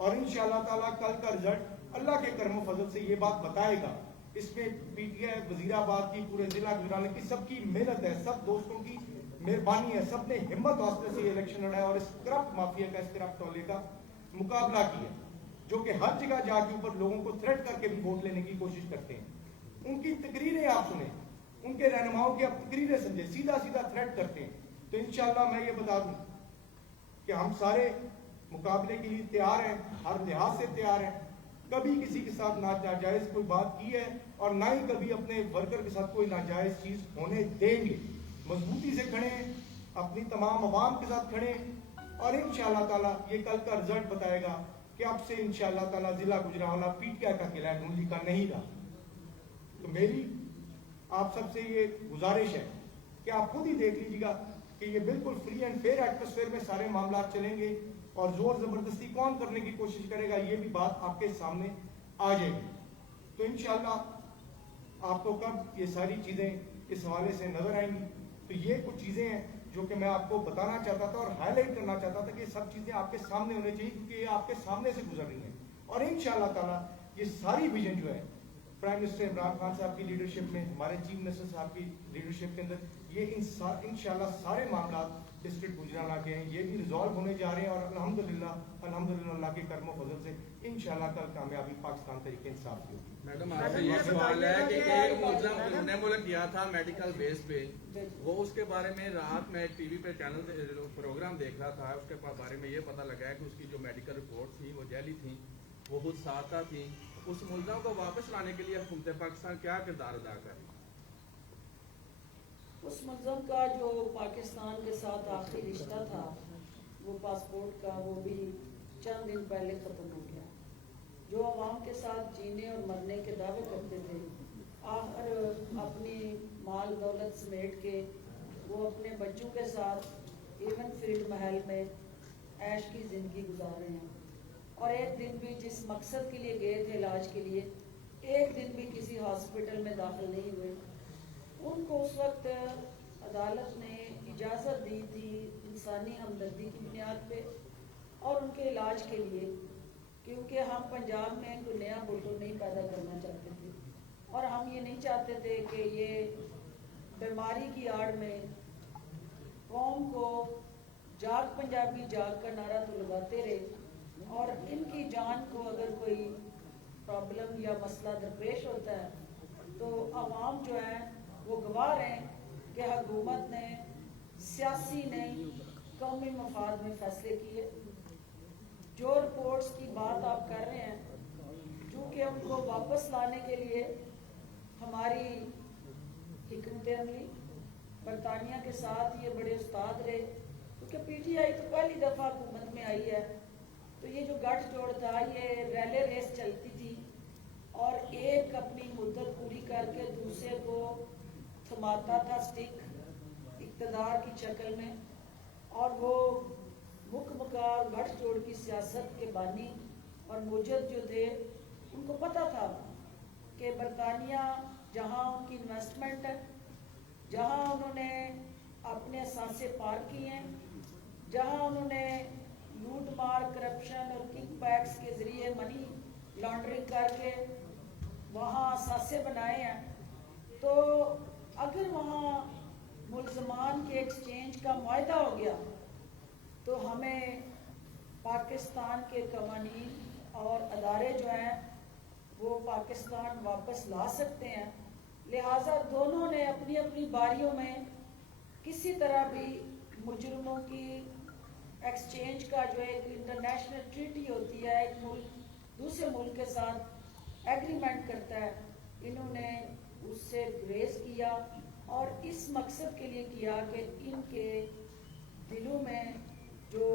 और इंशाअल्लाह ताला कल का रिजल्ट अल्लाह के करमो फजल से ये बात बताएगा। इसमें PTI वजीराबाद की, पूरे जिला गुजराने की सबकी मेहनत है, सब दोस्तों की मेहरबानी है, सबने हिम्मत हौसले से इलेक्शन लड़ा है और इस करप्ट माफिया का, इस करप्ट टोले का मुकाबला किया, जो कि हर जगह जाके ऊपर लोगों को थ्रेट करके भी वोट लेने की कोशिश करते हैं। उनकी तकरीरें आप सुने, उनके रहनुमाओं की आप तकरीरें समझे, सीधा सीधा थ्रेट करते हैं। तो इंशाअल्लाह मैं ये बता दूं कि हम सारे मुकाबले के लिए तैयार हैं, हर लिहाज से तैयार हैं। कभी किसी के साथ नाजायज कोई बात की है और ना ही कभी अपने वर्कर के साथ कोई नाजायज चीज होने देंगे। मजबूती से खड़े हैं, अपनी तमाम अवाम के साथ खड़े हैं और इंशाअल्लाह ताला ये कल का रिजल्ट बताएगा कि अब से इंशाअल्लाह ताला जिला गुजरांवाला PTI का किला ढूंढी का नहीं रहा। तो मेरी आप सबसे ये गुजारिश है कि आप खुद ही देख लीजिएगा कि ये बिल्कुल फ्री एंड फेयर एटमॉस्फेयर में सारे मामला चलेंगे और जोर जबरदस्ती कौन करने की कोशिश करेगा ये भी बात आपके सामने आ जाएगी। तो इंशाअल्लाह आपको कब ये सारी चीजें इस हवाले से नजर आएंगी। तो ये कुछ चीजें हैं जो कि मैं आपको बताना चाहता था और हाईलाइट करना चाहता था कि ये सब चीजें आपके सामने होनी चाहिए, क्योंकि ये आपके सामने से गुजर रही हैं। और इंशाअल्लाह ताला ये सारी विजन जो है प्राइम मिनिस्टर इमरान खान साहब की लीडरशिप में, हमारे चीफ मिनिस्टर साहब की लीडरशिप के अंदर, ये इंशाअल्लाह सारे मामला डिस्ट्रिक्ट गुजरांवाला के हैं, ये भी रिजॉल्व होने जा रहे हैं और अल्हम्दुलिल्लाह अल्लाह के करमो फजल से इंशाअल्लाह कल कामयाबी पाकिस्तान तरीके इंसाफ की होगी। मैडम आपसे ये सवाल है कि एक मुलजम उन्होंने मुल्क किया था मेडिकल बेस पे, वो उसके बारे में रात में टीवी पे चैनल प्रोग्राम देख रहा था, उसके बारे में ये पता लगा है कि उसकी जो मेडिकल रिपोर्ट थी वो जाली थी, वो खुद साता थी। उस मुलजम को वापस लाने के लिए हुकूमत पाकिस्तान क्या किरदार अदा कर? उस मुलजम का जो पाकिस्तान के साथ आखिरी रिश्ता था वो पासपोर्ट का, वो भी चंद दिन पहले ख़त्म हो गया। जो आवाम के साथ जीने और मरने के दावे करते थे, आखिर अपनी माल दौलत समेट के वो अपने बच्चों के साथ इवन फील्ड महल में ऐश की ज़िंदगी गुजार रहे हैं। और एक दिन भी जिस मकसद के लिए गए थे इलाज के लिए, एक दिन भी किसी हॉस्पिटल में दाखिल नहीं हुए। उनको उस वक्त अदालत ने इजाज़त दी थी इंसानी हमदर्दी की बुनियाद पे और उनके इलाज के लिए, क्योंकि हम पंजाब में कोई नया बुलबुल नहीं पैदा करना चाहते थे और हम ये नहीं चाहते थे कि ये बीमारी की आड़ में कौम को जाग पंजाबी जाग का नारा तो लगाते रहे और इनकी जान को अगर कोई प्रॉब्लम या मसला दरपेश होता है तो आवाम जो है वो गवाह हैं कि हुकूमत ने सियासी नहीं कौमी मफाद में फैसले किए। जो रिपोर्ट्स की बात आप कर रहे हैं, चूँकि उनको वापस लाने के लिए हमारी हिकमत अमली बरतानिया के साथ ये बड़े उस्ताद रहे, क्योंकि PTI तो पहली दफ़ा हुकूमत में आई है, तो ये जो गठजोड़ था ये रैले रेस चलती थी और एक अपनी मुद्दत पूरी करके दूसरे को थमाता था स्टिक इक़्तिदार की शक्ल में। और वो मुकमकार गठजोड़ की सियासत के बानी और मुजद जो थे, उनको पता था कि बरतानिया जहाँ उनकी इन्वेस्टमेंट है, जहाँ उन्होंने अपने असासे पार किए हैं, जहाँ उन्होंने लूट मार, करप्शन और किक बैक्स के ज़रिए मनी लॉन्ड्रिंग करके वहाँ असासे बनाए हैं, तो अगर वहाँ मुलजमान के एक्सचेंज का मुआहदा हो गया तो हमें पाकिस्तान के कवानीन और अदारे जो हैं वो पाकिस्तान वापस ला सकते हैं। लिहाजा दोनों ने अपनी अपनी बारियों में किसी तरह भी मुजरमों की एक्सचेंज का जो एक इंटरनेशनल ट्रीटी होती है, एक मुल्क दूसरे मुल्क के साथ एग्रीमेंट करता है, इन्होंने उससे गुरेज किया और इस मकसद के लिए किया कि इनके दिलों में जो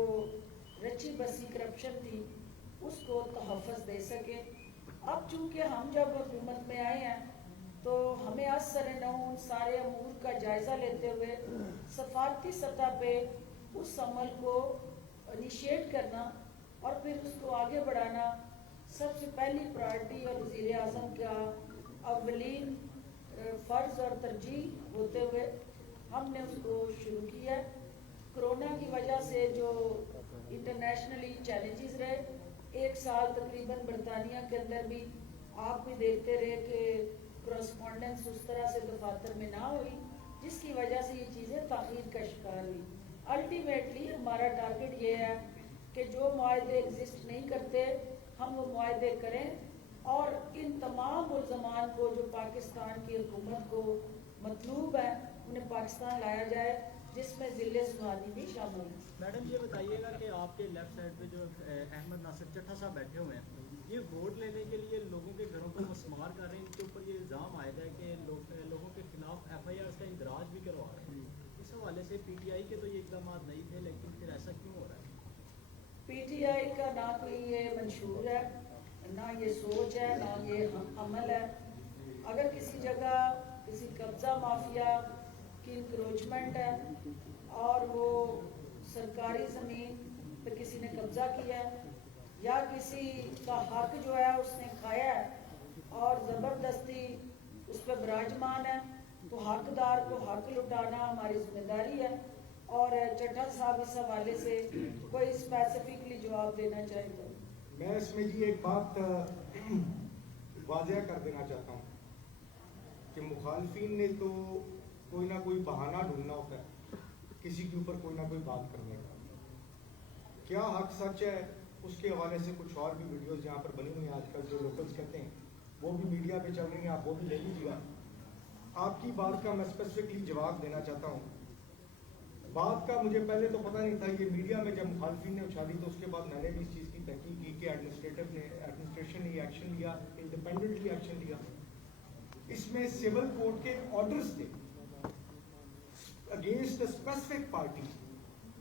रची बसी करप्शन थी उसको तहफ़्फ़ुज़ दे सके। अब चूँकि हम जब हुकूमत में आए हैं तो हमें असर नौ उन सारे अमूर का जायज़ा लेते हुए सफारती सतह पे उस अमल को इनिशिएट करना और फिर उसको आगे बढ़ाना सबसे पहली प्रायोरिटी और वज़ीर आज़म का अव्वलीन फ़र्ज़ और तरजीह होते हुए हमने उसको शुरू किया। कोरोना की वजह से जो इंटरनेशनली चैलेंजेस रहे, एक साल तकरीबन बरतानिया के अंदर भी आप भी देखते रहे कि करस्पॉन्डेंस उस तरह से दफातर में ना हुई, जिसकी वजह से ये चीज़ें ताख़ीर का शिकार हुई। अल्टीमेटली हमारा टारगेट ये है कि जो मुआहदे एग्जिस्ट नहीं करते हम वो मुआहदे करें और इन तमाम मुल्ज़मान को जो पाकिस्तान की हुकूमत को मतलूब है उन्हें पाकिस्तान लाया जाए, जिसमें ज़िले सुहानी भी शामिल है। मैडम ये बताइएगा कि आपके लेफ्ट साइड पे जो अहमद नासिर चट्टा साहब बैठे हुए हैं, ये वोट लेने के लिए लोगों के घरों पर मस्मार कर रहे हैं, इनके ऊपर ये इल्ज़ाम आया है कि लोगों के खिलाफ FIR का इंदराज भी करवा रहे हैं। इस हवाले से PTI के तो ये इकदाम नहीं थे, लेकिन फिर ऐसा क्यों हो रहा है? PTI का ना कोई ये मंशूर है, ना ये सोच है, ना ये अमल है। अगर किसी जगह किसी कब्ज़ा माफिया की इंक्रोचमेंट है और वो सरकारी ज़मीन पे किसी ने कब्ज़ा किया है या किसी का हक जो है उसने खाया है और ज़बरदस्ती उस पर विराजमान है, तो हकदार को हक लुटाना हमारी जिम्मेदारी है। और चट्टा साहब इस हवाले से कोई स्पेसिफिकली जवाब देना चाहेंगे? मैं इसमें जी एक बात वाज़ेह कर देना चाहता हूँ कि मुखालफिन ने तो कोई ना कोई बहाना ढूंढना होता है किसी के ऊपर कोई ना कोई बात करने का। क्या हक सच है उसके हवाले से कुछ और भी वीडियोस यहाँ पर बनी हुई हैं आजकल जो लोकल्स कहते हैं, वो भी मीडिया पे चल रही हैं, आप वो भी ले लीजिएगा। आपकी बात का मैं स्पेसिफिकली जवाब देना चाहता हूँ। बात का मुझे पहले तो पता नहीं था, ये मीडिया में जब मुखालफिन ने उछाली तो उसके बाद मैंने भी इस चीज़ की तहकीक की कि एडमिनिस्ट्रेशन ने एक्शन लिया, इंडिपेंडेंटली एक्शन लिया। इसमें सिविल कोर्ट के ऑर्डर्स थे अगेंस्ट द स्पेसिफिक पार्टी,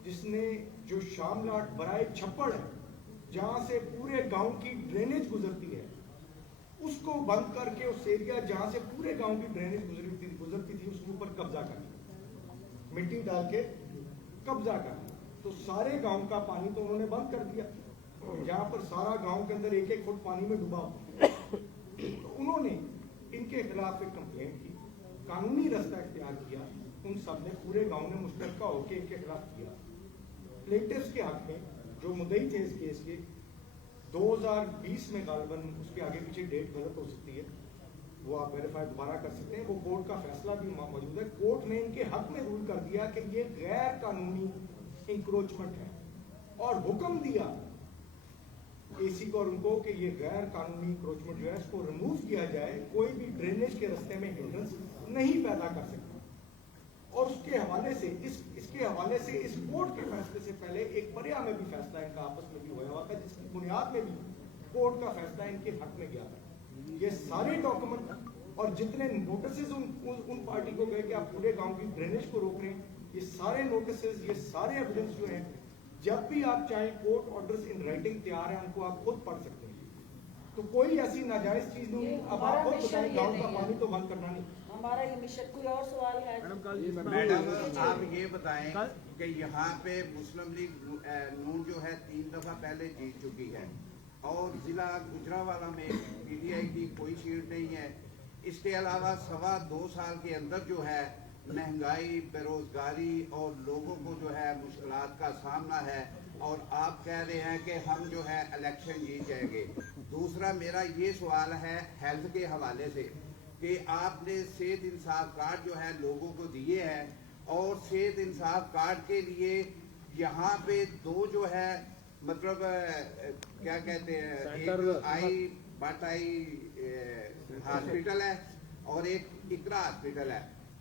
जिसने जो शामलाट बराए छप्पड़ है जहाँ से पूरे गांव की ड्रेनेज गुजरती है, उसको बंद करके उस एरिया जहाँ से पूरे गांव की ड्रेनेज गुजरती थी उसके ऊपर कब्जा कर लिया, मिट्टी डाल के कब्जा कर लिया। तो सारे गांव का पानी तो उन्होंने बंद कर दिया, जहाँ पर सारा गांव के अंदर 1-1 फुट पानी में डूबा। तो उन्होंने इनके खिलाफ एक कंप्लेंट की, कानूनी रास्ता इख्तियार किया, उन सब ने पूरे गांव ने मुश्तरका होकर इनके खिलाफ किया। प्लेंटिफ्स के हक में जो मुद्दई थे इस केस के 2020 में गालिबन, उसके आगे पीछे डेट गलत हो सकती है, वो आप वेरीफाई दोबारा कर सकते हैं, वो कोर्ट का फैसला भी मौजूद है। कोर्ट ने इनके हक में रूल कर दिया कि ये गैर कानूनी इंक्रोचमेंट है और हुक्म दिया एसी को और उनको कि ये गैर कानूनी इंक्रोचमेंट जो है इसको रिमूव किया जाए, कोई भी ड्रेनेज के रास्ते में हिंड्रेंस नहीं पैदा कर सकता। और उसके हवाले से इसके हवाले से इस कोर्ट के फैसले से पहले एक परिया में भी फैसला इनका आपस में भी हुआ हुआ था, जिसकी बुनियाद में भी कोर्ट का फैसला इनके हक में गया था। ये सारे डॉक्यूमेंट और जितने नोटिस उन पार्टी को गए कि आप पूरे गांव की ड्रेनेज को रोक रहे हैं, ये सारे नोटिस, ये सारे एविडेंस जो हैं, जब भी आप चाहें कोर्ट ऑर्डर्स इन राइटिंग तैयार है, उनको आप खुद पढ़ सकते हैं। तो कोई ऐसी नाजायज चीज नहीं। अब आप खुद बताएं, गांव का पानी तो बंद करना नहीं हमारा ये मिशन। कोई और सवाल है? मैडम आप ये बताएं कि यहाँ पे मुस्लिम लीग नून जो है 3 दफा पहले जीत चुकी है और जिला गुजरांवाला में PTI की कोई सीट नहीं है। इसके अलावा 2.25 साल के अंदर जो है महंगाई, बेरोजगारी और लोगों को जो है मुश्किलात का सामना है, और आप कह रहे हैं कि हम जो है इलेक्शन जीत जाएंगे। दूसरा मेरा ये सवाल है हेल्थ के हवाले से कि आपने सेहत इंसाफ कार्ड जो है लोगों को दिए हैं और सेहत इंसाफ कार्ड के लिए यहाँ पे दो जो है मतलब क्या कहते हैं, एक आई हॉस्पिटल है और एक इकरा हॉस्पिटल है,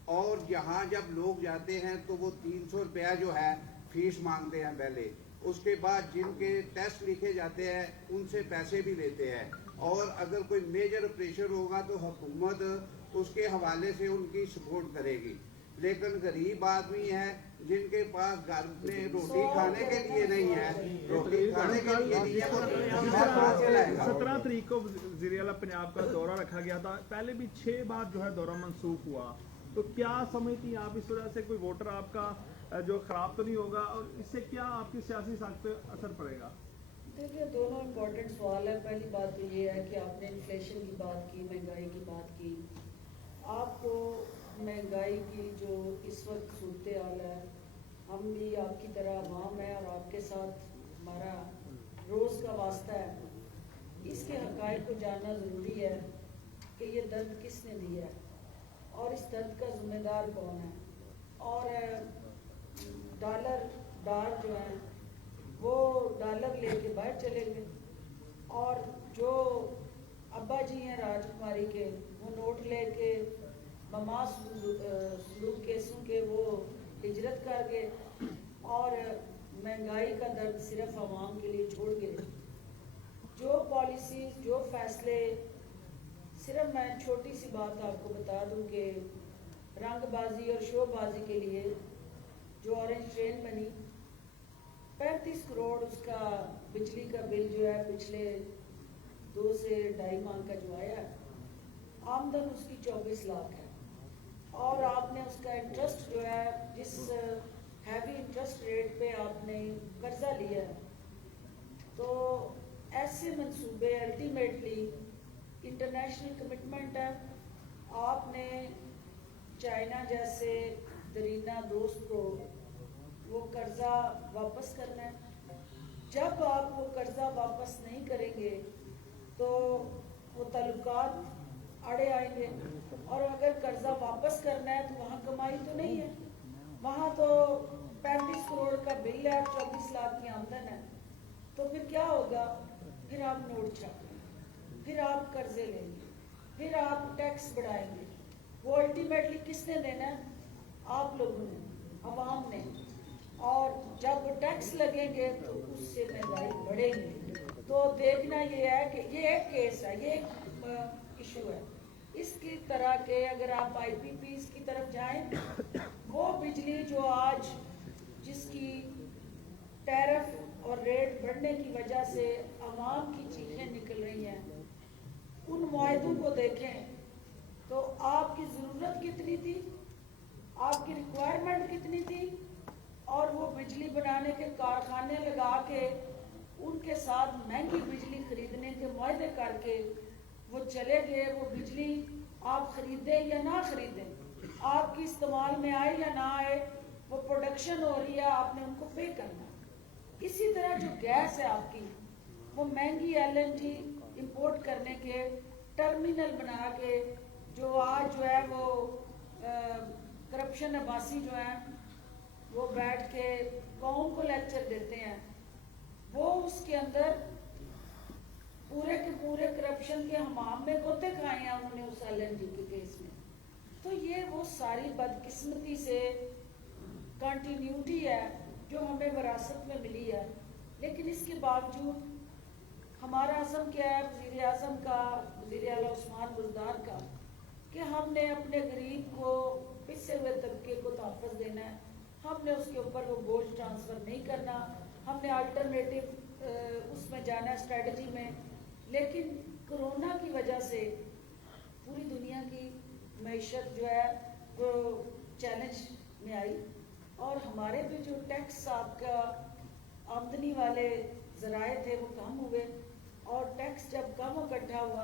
और यहाँ जब लोग जाते हैं तो वो 300 रुपया जो है फीस मांगते हैं पहले, उसके बाद जिनके टेस्ट लिखे जाते हैं उनसे पैसे भी लेते हैं, और अगर कोई मेजर ऑपरेशन होगा तो हुकूमत उसके हवाले से उनकी सपोर्ट करेगी। लेकिन गरीब आदमी है जिनके पास घर में रोटी खाने के लिए नहीं है, रोटी खाने के लिए नहीं है, वो कहाँ से लाएगा? 17 तारीख को वज़ीर-ए-आला पंजाब का दौरा रखा गया था, पहले भी 6 बार जो है दौरा मंसूख हुआ, तो क्या समझती हैं आप इस वजह से कोई वोटर आपका जो खराब तो नहीं होगा, और इससे क्या आपकी सियासी साख पे असर पड़ेगा? देखिए, दोनों इम्पोर्टेंट सवाल है। पहली बात तो ये है कि आपने इन्फ्लेशन की बात की, महंगाई की बात की। आपको महंगाई की जो इस वक्त सूरत हाल है, हम भी आपकी तरह अवाम है और आपके साथ हमारा रोज़ का वास्ता है, इसके हक़ाइक़ को जानना ज़रूरी है कि ये दर्द किसने दिया है और इस दर्द का ज़िम्मेदार कौन है। और डॉलर जो है वो डॉलर लेके बाहर चले गए, और जो अब्बा जी हैं राजकुमारी के, वो नोट लेके ममा सलूक केसों के वो हिजरत कर गए, और महंगाई का दर्द सिर्फ आवाम के लिए छोड़ गए। जो पॉलिसीज, जो फैसले, सिर्फ मैं छोटी सी बात आपको बता दूं कि रंगबाजी और शोबाजी के लिए जो ऑरेंज ट्रेन बनी, 35 करोड़ उसका बिजली का बिल जो है पिछले 2 से 2.5 माह का जो आया, आमदन उसकी 24 लाख है, और आपने उसका इंटरेस्ट जो है, जिस हैवी इंटरेस्ट रेट पे आपने कर्जा लिया है, तो ऐसे मंसूबे अल्टीमेटली इंटरनेशनल कमिटमेंट है। आपने चाइना जैसे दरीना दोस्त को वो कर्जा वापस करना है। जब आप वो कर्जा वापस नहीं करेंगे तो वो ताल्लुकात अड़े आएंगे, और अगर कर्जा वापस करना है तो वहाँ कमाई तो नहीं है, वहाँ तो 35 करोड़ का बिल है, 24 लाख की आमदन है, तो फिर क्या होगा? फिर आप नोट छापेंगे, फिर आप कर्जे लेंगे, फिर आप टैक्स बढ़ाएंगे। वो अल्टीमेटली किसने देना है? आप लोगों ने, अवाम ने। और जब टैक्स लगेंगे तो उससे महंगाई बढ़ेगी। तो देखना ये है कि ये एक केस है, ये एक इशू है। इसकी तरह के अगर आप IPPs की तरफ जाएं, वो बिजली जो आज जिसकी टैरिफ और रेट बढ़ने की वजह से आवाम की चीखें निकल रही हैं, उन मुआहदों को देखें तो आपकी ज़रूरत कितनी थी, आपकी रिक्वायरमेंट कितनी थी, और वो बिजली बनाने के कारखाने लगा के उनके साथ महंगी बिजली खरीदने के मुआहदे करके वो चले गए। वो बिजली आप खरीदें या ना खरीदें, आपकी इस्तेमाल में आए या ना आए, वो प्रोडक्शन हो रही है, आपने उनको पे करना। इसी तरह जो गैस है आपकी, वो महंगी LNG इंपोर्ट करने के टर्मिनल बना के, जो आज जो है वो करप्शन अब्बासी जो है वो बैठ के कौम को लेक्चर देते हैं, वो उसके अंदर पूरे के पूरे करप्शन के हमाम में गोते खाए हैं उन्होंने उस LNG के केस में। तो ये वो सारी बदकिस्मती से कंटिन्यूटी है जो हमें विरासत में मिली है। लेकिन इसके बावजूद हमारा अज़म क्या है, वज़ीर आज़म का, वज़ीर आला उस्मान बुज़दार का, कि हमने अपने गरीब को, पिछड़े हुए तबके को तहफ़्फ़ुज़ देना है। हमने उसके ऊपर वो बोझ ट्रांसफ़र नहीं करना, हमने अल्टरनेटिव उसमें जाना है स्ट्रेटजी में। लेकिन कोरोना की वजह से पूरी दुनिया की मईशत जो है वो चैलेंज में आई, और हमारे भी जो टैक्स आपका आमदनी वाले ज़राए थे वो कम हुए, और टैक्स जब कम इकट्ठा हुआ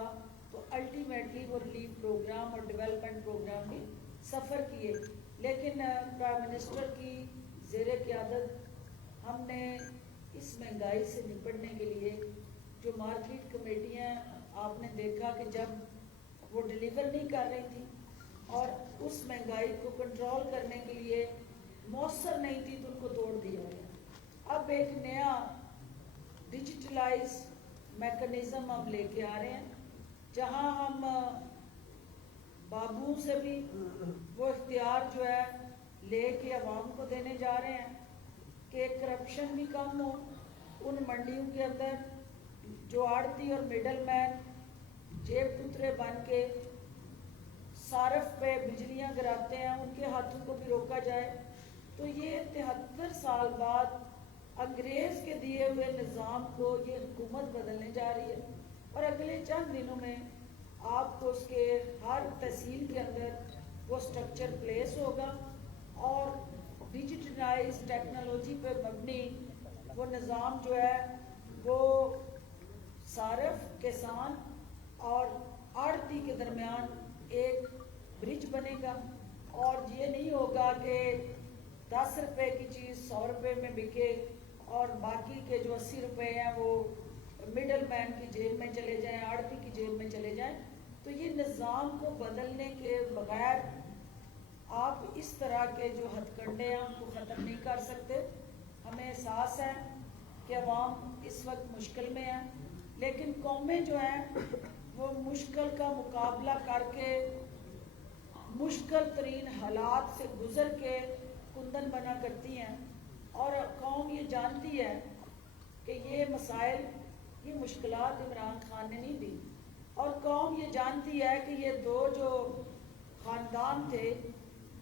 तो अल्टीमेटली वो रिलीफ प्रोग्राम और डेवलपमेंट प्रोग्राम भी सफ़र किए। लेकिन प्राइम मिनिस्टर की ज़ेरे क़यादत हमने اس مہنگائی سے نپٹنے کے لیے جو مارکیٹ کمیٹیاں آپ نے دیکھا کہ جب وہ ڈیلیور نہیں کر رہی تھی اور اس مہنگائی کو کنٹرول کرنے کے لیے مؤثر نہیں تھی تو ان کو توڑ دیا گیا. اب ایک نیا ڈیجیٹلائز میکنزم ہم لے کے آ رہے ہیں جہاں ہم بابو سے بھی وہ اختیار جو ہے لے کے عوام کو دینے جا رہے ہیں کہ کرپشن بھی کم ہو ان منڈیوں کے اندر جو آڑتی اور مڈل مین جیب پترے بن کے صارف پہ بجلیاں گراتے ہیں ان کے ہاتھوں کو بھی روکا جائے. تو یہ 73 سال بعد انگریز کے دیے ہوئے نظام کو یہ حکومت بدلنے جا رہی ہے اور اگلے چند دنوں میں آپ کو اس کے ہر تحصیل کے اندر وہ سٹرکچر پلیس ہوگا اور ڈیجیٹلائز ٹیکنالوجی پہ مبنی وہ نظام جو ہے وہ صارف کسان اور آڑتی کے درمیان ایک برج بنے گا. اور یہ نہیں ہوگا کہ 10 روپے کی چیز 100 روپے میں بکے اور باقی کے جو 80 روپے ہیں وہ مڈل مین کی جیب میں چلے جائیں, آڑتی کی جیب میں چلے جائیں. تو یہ نظام کو بدلنے کے بغیر آپ اس طرح کے جو ہتھ کنڈے ہیں ان کو ختم نہیں کر سکتے. ہمیں احساس ہے کہ عوام اس وقت مشکل میں ہے لیکن قومیں جو ہیں وہ مشکل کا مقابلہ کر کے مشکل ترین حالات سے گزر کے کندن بنا کرتی ہیں اور قوم یہ جانتی ہے کہ یہ مسائل یہ مشکلات عمران خان نے نہیں دی اور قوم یہ جانتی ہے کہ یہ دو جو خاندان تھے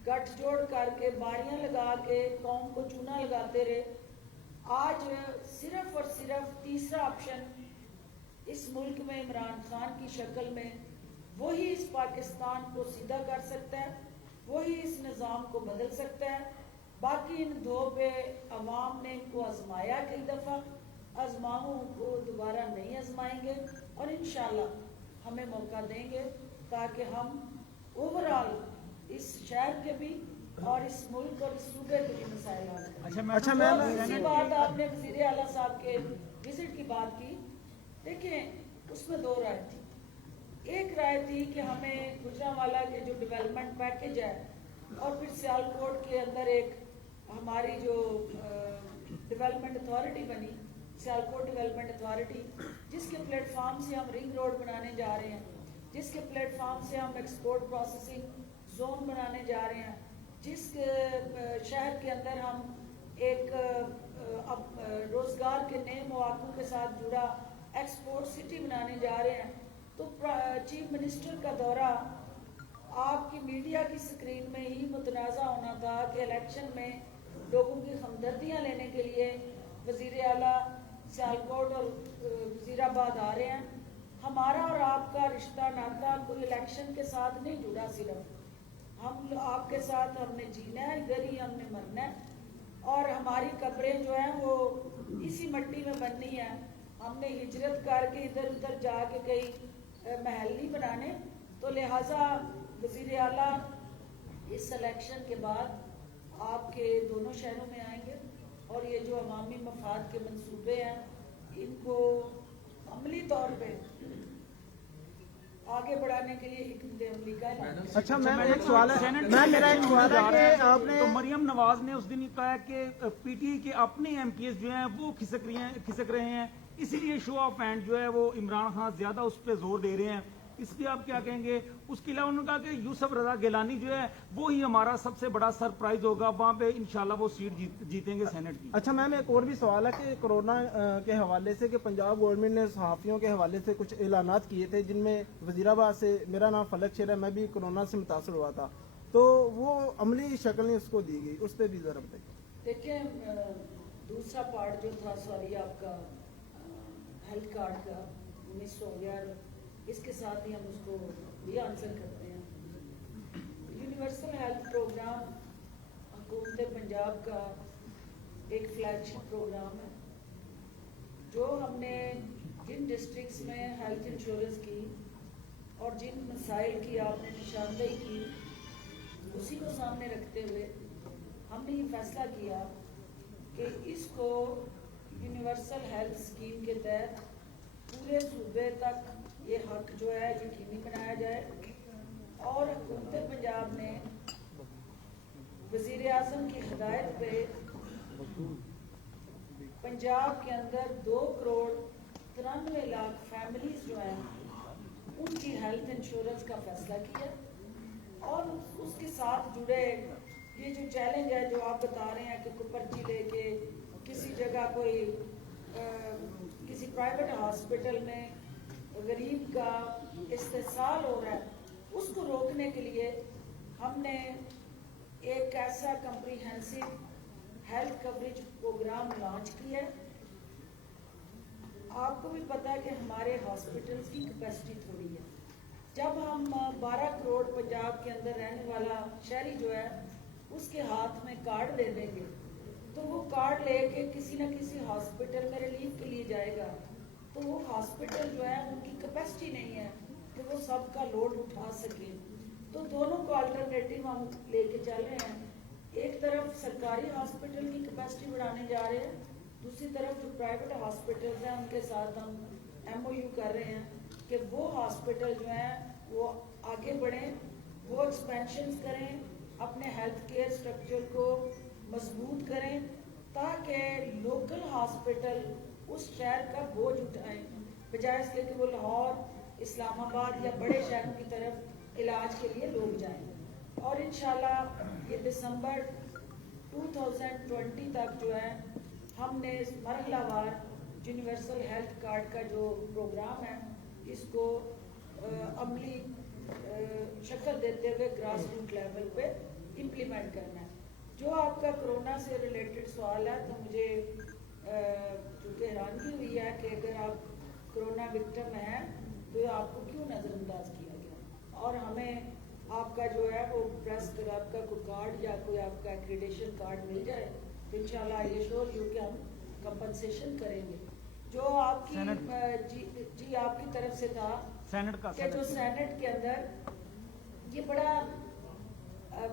گٹھ جوڑ کر کے باریاں لگا کے قوم کو چونا لگاتے رہے. آج صرف اور صرف تیسرا آپشن اس ملک میں عمران خان کی شکل میں وہی اس پاکستان کو سیدھا کر سکتا ہے, وہی اس نظام کو بدل سکتا ہے. باقی ان دو پہ عوام نے ان کو آزمایا کئی دفعہ, آزماؤں کو دوبارہ نہیں آزمائیں گے اور انشاءاللہ ہمیں موقع دیں گے تاکہ ہم اوورآل اس شہر کے بھی اور اس ملک اور اس صوبے کے بھی مسائل حل کریں. اچھا اسی بات آپ نے وزیر اعلیٰ صاحب کے وزٹ کی بات کی. دیکھیں اس میں دو رائے تھی. ایک رائے تھی کہ ہمیں گجرانوالہ کے جو ڈیولپمنٹ پیکج ہے اور پھر سیالکوٹ کے اندر ایک ہماری جو ڈیولپمنٹ اتھارٹی بنی سیالکوٹ ڈیولپمنٹ اتھارٹی جس کے پلیٹ فارم سے ہم رنگ روڈ بنانے جا رہے ہیں, جس کے پلیٹ فارم سے ہم ایکسپورٹ پروسیسنگ زون بنانے جا رہے ہیں, جس شہر کے اندر ہم ایک روزگار کے نئے مواقع کے ساتھ جڑا ایکسپورٹ سٹی بنانے جا رہے ہیں. تو چیف منسٹر کا دورہ آپ کی میڈیا کی سکرین میں ہی متنازع ہونا تھا کہ الیکشن میں لوگوں کی ہمدردیاں لینے کے لیے وزیر اعلیٰ سیالکوٹ اور وزیر آباد آ رہے ہیں. ہمارا اور آپ کا رشتہ ناطہ کوئی الیکشن کے ساتھ نہیں جڑا, صرف ہم آپ کے ساتھ ہم نے جینا ہے, ادھر ہی ہم نے مرنا ہے اور ہماری قبریں جو ہیں وہ اسی مٹی میں بننی ہے. ہم نے ہجرت کر کے ادھر ادھر جا کے کئی محل نہیں بنانے. تو لہٰذا وزیر اعلیٰ اس الیکشن کے بعد آپ کے دونوں شہروں میں آئیں گے اور یہ جو عوامی مفاد کے منصوبے ہیں ان کو عملی طور پہ آگے بڑھانے کے لیے حکمت عملی کا اعلان. اچھا میم ایک سوال ہے, میرا ایک سوال ہے کہ آپ نے مریم نواز نے اس دن یہ کہا کہ پی ٹی آئی کے اپنے ایم پی ایس جو ہیں وہ کھسک رہے ہیں, اسی لیے شو آف ہینڈ جو ہے وہ عمران خان زیادہ اس پہ زور دے رہے ہیں. اس پہ آپ کیا کہیں گے؟ اس کے علاوہ انہوں نے کہا کہ یوسف رضا گیلانی جو ہے وہی ہمارا سب سے بڑا سرپرائز ہوگا, وہاں پہ انشاءاللہ وہ سیٹ جیتیں گے سینٹ کی. اچھا میم ایک اور بھی سوال ہے کہ کورونا کے حوالے سے کہ پنجاب گورنمنٹ نے صحافیوں کے حوالے سے کچھ اعلانات کیے تھے جن میں وزیرآباد سے, میرا نام فلک شیر ہے, میں بھی کورونا سے متاثر ہوا تھا, تو وہ عملی شکل نہیں اس کو دی گئی, اس پہ بھی ذرا بتائیے. دیکھیں دوسرا پارٹ جو تھا سوری آپ کا ہیلتھ کارڈ کا 19 ہو گیا, اس کے ساتھ ہی ہم اس کو بھی آنسر کرتے ہیں. یونیورسل ہیلتھ پروگرام حکومت پنجاب کا ایک فلیگ شپ پروگرام ہے جو ہم نے جن ڈسٹرکٹس میں ہیلتھ انشورنس کی اور جن مسائل کی آپ نے نشاندہی کی اسی کو سامنے رکھتے ہوئے ہم نے یہ فیصلہ کیا کہ اس کو यूनिवर्सल हेल्थ स्कीम के तहत पूरे सूबे तक ये हक जो है यकीनी बनाया जाए और हुकूमत पंजाब ने वज़ीर आज़म की हिदायत पे पंजाब के अंदर 2,93,00,000 फैमिलीज जो हैं उनकी हेल्थ इंश्योरेंस का फैसला किया और उसके साथ जुड़े ये जो चैलेंज है जो आप बता रहे हैं कि कोई पर्ची लेके किसी जगह कोई किसी प्राइवेट हॉस्पिटल में गरीब का इस्तेसाल हो रहा है उसको रोकने के लिए हमने एक ऐसा comprehensive health coverage programme launch किया है। आपको भी पता है कि हमारे हॉस्पिटल्स की कैपेसिटी थोड़ी है। जब हम 12 करोड़ पंजाब के अंदर रहने वाला शहरी जो है उसके हाथ में कार्ड दे देंगे तो वो कार्ड लेके किसी न किसी हॉस्पिटल में रिलीफ के लिए जाएगा तो वो हॉस्पिटल जो है उनकी कैपेसिटी नहीं है कि वो सबका लोड उठा सके। तो दोनों को अल्टरनेटिव हम लेके चल रहे हैं। एक तरफ सरकारी हॉस्पिटल की कैपेसिटी बढ़ाने जा रहे हैं, दूसरी तरफ जो प्राइवेट हॉस्पिटल्स हैं उनके साथ हम MOU कर रहे हैं कि वो हॉस्पिटल जो हैं वो आगे बढ़ें, वो एक्सपेंशन करें, अपने हेल्थ केयर स्ट्रक्चर को मजबूत करें ताकि लोकल हॉस्पिटल उस शहर का बोझ उठाएं बजाय इसके कि वो लाहौर, इस्लामाबाद या बड़े शहरों की तरफ इलाज के लिए लोग जाएं। और इंशाल्लाह ये दिसंबर 2020 तक जो है हमने इस मरहलावार यूनिवर्सल हेल्थ कार्ड का जो प्रोग्राम है इसको अमली शक्ल देते हुए ग्रास रूट लेवल पे इम्प्लीमेंट करना है। जो आपका कोरोना से रिलेटेड सवाल है तो मुझे चूँकि हैरानगी हुई है कि अगर आप कोरोना विक्टिम हैं तो आपको क्यों नज़रअंदाज किया गया और हमें आपका जो है वो प्रेस क्लब का कोई कार्ड या कोई आपका एक्रीडेशन कार्ड मिल जाए तो इंशाल्लाह ये श्योर यू कि हम कंपनसेशन करेंगे। जो आपकी जी आपकी तरफ से था सेनेट का कि जो सेनेट के अंदर ये बड़ा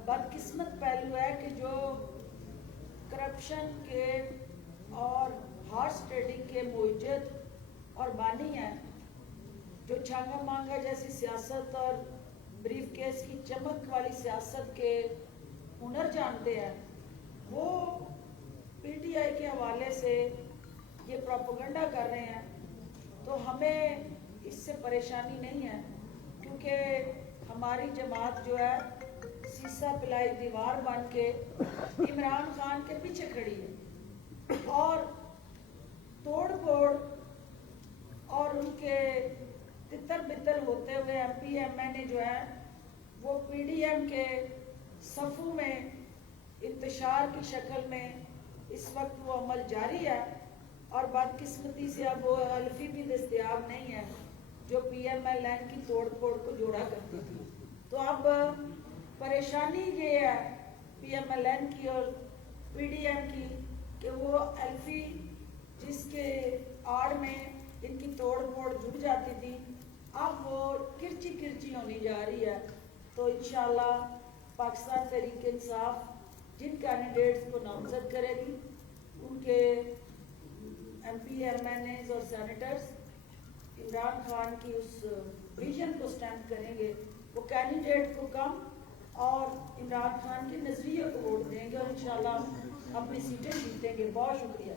बदकिस्मत पहलू है कि जो करप्शन के और हॉर्स ट्रेडिंग के मुजद और बानी हैं, जो छांगा मांगा जैसी सियासत और ब्रीफ केस की चमक वाली सियासत के हुनर जानते हैं, वो PTI के हवाले से ये प्रोपेगेंडा कर रहे हैं। तो हमें इससे परेशानी नहीं है क्योंकि हमारी जमात जो है सीसा पिलाई दीवार बन के इमरान खान के पीछे खड़ी है और तोड़ फोड़ और उनके तितर बितर होते हुए MP MNA जो है वो PDM के सफ़ू में इंतशार की शक्ल में इस वक्त वो अमल जारी है और बदकिस्मती से अब वो हल्फी भी दस्तयाब नहीं है जो PMLN की तोड़ फोड़ को जोड़ा करती थी। तो अब परेशानी ये है PMLN की और PDM की कि वो अल्फी जिसके आड़ में इनकी तोड़ फोड़ जुड़ जाती थी अब वो किरची होने जा रही है। तो इंशाल्लाह पाकिस्तान तहरीक इंसाफ जिन कैंडिडेट्स को नामजद करेगी उनके MP MNAs और सेनेटर्स इमरान खान की उस विजन को स्टैंड करेंगे। वो कैंडिडेट को कम और इमरान खान के नजरिए को वोट देंगे और इंशाल्लाह अपनी सीटें जीतेंगे। बहुत शुक्रिया।